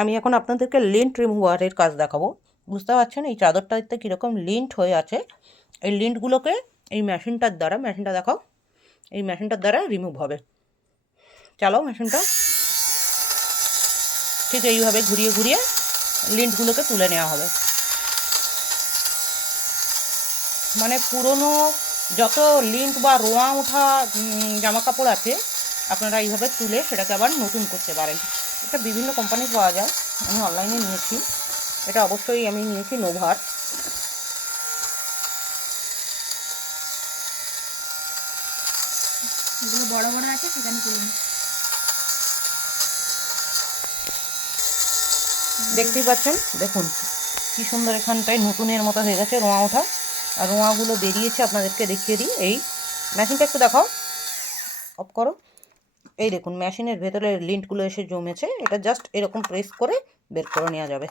আমি এখন আপনাদেরকে লিন্ট রিমুভারের কাজ দেখাবো। বুঝতে পারছেন এই চাদরটাতে কীরকম লিন্ট হয়ে আছে। এই লিন্টগুলোকে এই মেশিনটার দ্বারা, মেশিনটা দেখাও, এই মেশিনটার দ্বারা রিমুভ হবে। চালাও মেশিনটা। ঠিক এইভাবে ঘুরিয়ে ঘুরিয়ে লিন্টগুলোকে তুলে নেওয়া হবে। মানে পুরনো যত লিন্ট বা রোঁয়া ওঠা জামা কাপড় আছে আপনারা এইভাবে তুলে সেটাকে আবার নতুন করতে পারেন। এটা বিভিন্ন কোম্পানির পাওয়া যায়, আমি অনলাইনে নিয়েছি। এটা অবশ্যই আমি নিয়েছি নোভার। যেগুলো বড় বড় আছে সেখানে তুলে নিই। দেখতেই পাচ্ছেন, দেখুন কি সুন্দর এখানটায় নতুনের মতো হয়ে গেছে রোঁয়া ওঠা, আর রোঁয়াগুলো বেরিয়েছে। আপনাদেরকে দেখিয়ে দিই, এই মেশিনটা একটু দেখাও, অফ করো। এই দেখুন মেশিনের ভেতরে লিন্টগুলো এসে জমেছে। এটা জাস্ট এরকম প্রেস করে বের করে নেওয়া যাবে।